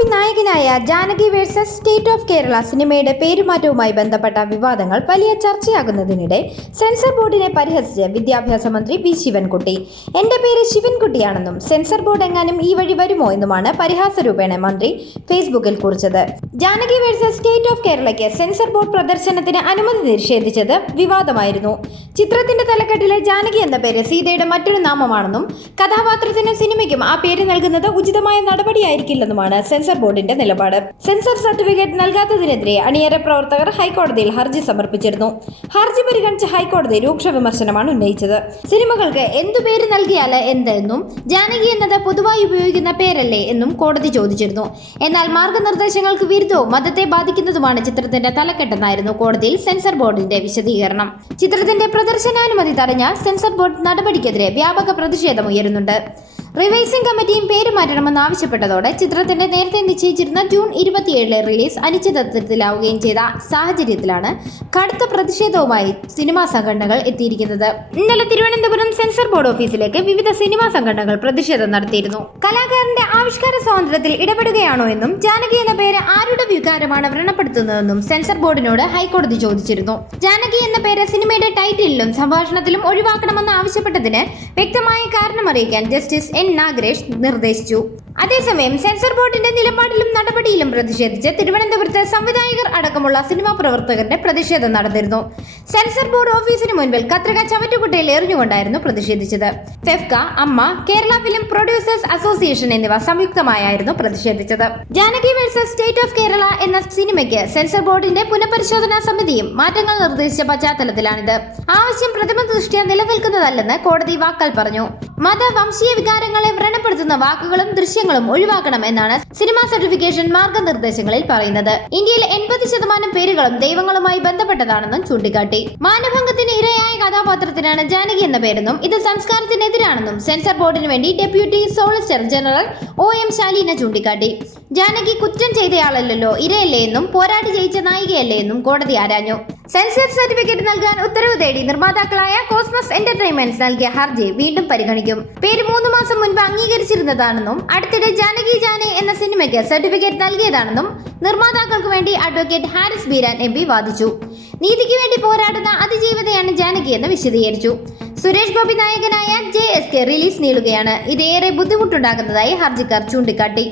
ഗോപി നായകനായ Janaki versus state of Kerala സിനിമയുടെ പേരുമാറ്റവുമായി ബന്ധപ്പെട്ട വിവാദങ്ങൾ വലിയ ചർച്ചയാകുന്നതിനിടെ സെൻസർ ബോർഡിനെ പരിഹസിച്ച് വിദ്യാഭ്യാസ മന്ത്രി വി ശിവൻകുട്ടി. എന്റെ പേര് ശിവൻകുട്ടിയാണെന്നും സെൻസർ ബോർഡ് എങ്ങാനും ഈ വഴി വരുമോ എന്നുമാണ് പരിഹാസ രൂപേണ മന്ത്രി ഫേസ്ബുക്കിൽ കുറിച്ചത്. ജാനകി വേഴ്സസ് സ്റ്റേറ്റ് ഓഫ് കേരളയ്ക്ക് സെൻസർ ബോർഡ് പ്രദർശനത്തിന് അനുമതി നിഷേധിച്ചത് വിവാദമായിരുന്നു. ചിത്രത്തിന്റെ തലക്കെട്ടിലെ ജാനകി എന്ന പേര് സീതയുടെ മറ്റൊരു നാമമാണെന്നും കഥാപാത്രത്തിനും സിനിമയ്ക്കും ആ പേര് നൽകുന്നത് ഉചിതമായ നടപടിയായിരിക്കില്ലെന്നുമാണ് സെൻസർ ബോർഡിന്റെ നിലപാട്. സെൻസർ സർട്ടിഫിക്കറ്റ് നൽകാത്തതിനെതിരെ അണിയറ പ്രവർത്തകർ ഹൈക്കോടതിയിൽ ഹർജി സമർപ്പിച്ചിരുന്നു. ഹർജി പരിഗണിച്ച ഹൈക്കോടതി രൂക്ഷ വിമർശനമാണ് ഉന്നയിച്ചത്. സിനിമകൾക്ക് എന്തു പേര് നൽകിയാൽ എന്തെന്നും ജാനകി എന്നത് പൊതുവായി ഉപയോഗിക്കുന്ന പേരല്ലേ എന്നും കോടതി ചോദിച്ചിരുന്നു. എന്നാൽ മാർഗനിർദ്ദേശങ്ങൾക്ക് വിരുദ്ധവും മതത്തെ ബാധിക്കുന്നതുമാണ് ചിത്രത്തിന്റെ തലക്കെട്ടെന്നായിരുന്നു കോടതിയിൽ സെൻസർ ബോർഡിന്റെ വിശദീകരണം. ചിത്രത്തിന്റെ പ്രദർശനാനുമതി തടഞ്ഞ സെൻസർ ബോർഡ് നടപടിക്കെതിരെ വ്യാപക പ്രതിഷേധം ഉയരുന്നുണ്ട് റിവൈസിംഗ് കമ്മിറ്റിയും പേര് മാറ്റണമെന്ന് ആവശ്യപ്പെട്ടതോടെ ചിത്രത്തിന്റെ നേരത്തെ നിശ്ചയിച്ചിരുന്ന ജൂൺ ഇരുപത്തിയേഴിലെ റിലീസ് അനിശ്ചിതത്വത്തിലാവുകയും ചെയ്ത സാഹചര്യത്തിലാണ് കടുത്ത പ്രതിഷേധവുമായി സിനിമാ സംഘടനകൾ എത്തിയിരിക്കുന്നത്. ഇന്നലെ തിരുവനന്തപുരം സെൻസർ ബോർഡ് ഓഫീസിലേക്ക് വിവിധ സിനിമാ സംഘടനകൾ പ്രതിഷേധം നടത്തിയിരുന്നു. കലാകാരന്റെ ആവിഷ്കാര സ്വാതന്ത്ര്യത്തിൽ ഇടപെടുകയാണോ എന്നും ജാനകി എന്ന പേര് ആരുടെ വികാരമാണ് വ്രണപ്പെടുത്തുന്നതെന്നും സെൻസർ ബോർഡിനോട് ഹൈക്കോടതി ചോദിച്ചിരുന്നു. ജാനകി എന്ന പേര് സിനിമയുടെ ടൈറ്റിലും സംഭാഷണത്തിലും ഒഴിവാക്കണമെന്ന് ആവശ്യപ്പെട്ടതിന് വ്യക്തമായ കാരണം അറിയിക്കാൻ ജസ്റ്റിസ് എൻ നാഗരേഷ് നിർദ്ദേശിച്ചു. അതേസമയം സെൻസർ ബോർഡിന്റെ നിലപാടിലും നടപടിയിലും പ്രതിഷേധിച്ച് തിരുവനന്തപുരത്ത് സംവിധായകർ അടക്കമുള്ള സിനിമാ പ്രവർത്തകരുടെ പ്രതിഷേധം നടന്നിരുന്നു. സെൻസർ ബോർഡ് ഓഫീസിന് മുൻപിൽ കത്രിക ചവറ്റുകുട്ടയിൽ എറിഞ്ഞുകൊണ്ടായിരുന്നു പ്രതിഷേധിച്ചത്. ഫെഫ്ക അമ്മ കേരള ഫിലിം പ്രൊഡ്യൂസേഴ്സ് അസോസിയേഷൻ എന്നിവ സംയുക്തമായായിരുന്നു പ്രതിഷേധിച്ചത്. Janaki versus state of Kerala എന്ന സിനിമയ്ക്ക് സെൻസർ ബോർഡിന്റെ പുനഃപരിശോധനാ സമിതിയും മാറ്റങ്ങൾ നിർദ്ദേശിച്ച പശ്ചാത്തലത്തിലാണിത്. ആവശ്യം പ്രഥമ ദൃഷ്ടിയ നിലനിൽക്കുന്നതല്ലെന്ന് കോടതി വാക്കാൽ പറഞ്ഞു. മത വംശീയ വികാരങ്ങളെ വ്രണപ്പെടുത്തുന്ന വാക്കുകളും ദൃശ്യങ്ങളും ഒഴിവാക്കണം എന്നാണ് സിനിമാ സർട്ടിഫിക്കേഷൻ മാർഗനിർദ്ദേശങ്ങളിൽ പറയുന്നത്. ഇന്ത്യയിലെ എൺപത് ശതമാനം പേരുകളും ദൈവങ്ങളുമായി ബന്ധപ്പെട്ടതാണെന്നും ചൂണ്ടിക്കാട്ടി. മാനഭംഗത്തിന് ഇരയായ കഥാപാത്രത്തിനാണ് ജാനകി എന്ന പേരെന്നും ഇത് സംസ്കാരത്തിനെതിരാണെന്നും സെൻസർ ബോർഡിന് വേണ്ടി deputy solicitor general O M Shalina ചൂണ്ടിക്കാട്ടി. ജാനകി കുറ്റം ചെയ്തയാളല്ലല്ലോ ഇരയല്ലേ എന്നും പോരാടി ജയിച്ച നായികയല്ലേ എന്നും കോടതി ആരാഞ്ഞു. സെൻസർ സർട്ടിഫിക്കറ്റ് നൽകാൻ ഉത്തരവ് തേടി നിർമ്മാതാക്കളായ കോസ്മസ് എന്റർടൈൻമെന്റ്സ് നൽകിയ ഹർജി വീണ്ടും പരിഗണിക്കും. പേര് മൂന്ന് മാസം മുൻപ് അംഗീകരിച്ചിരുന്നതാണെന്നും അടുത്തിടെ ജാനകി ജാനെ എന്ന സിനിമയ്ക്ക് സർട്ടിഫിക്കറ്റ് നൽകിയതാണെന്നും നിർമ്മാതാക്കൾക്ക് വേണ്ടി advocate Haris Beeran M P വാദിച്ചു. നീതിക്ക് വേണ്ടി പോരാടുന്ന അതിജീവിതയാണ് ജാനകി എന്ന് വിശദീകരിച്ചു. സുരേഷ് ഗോപി നായകനായ ജെ എസ് കെ റിലീസ് നീളുകയാണ്. ഇത് ഏറെ ബുദ്ധിമുട്ടുണ്ടാക്കുന്നതായി ഹർജിക്കാർ ചൂണ്ടിക്കാട്ടി.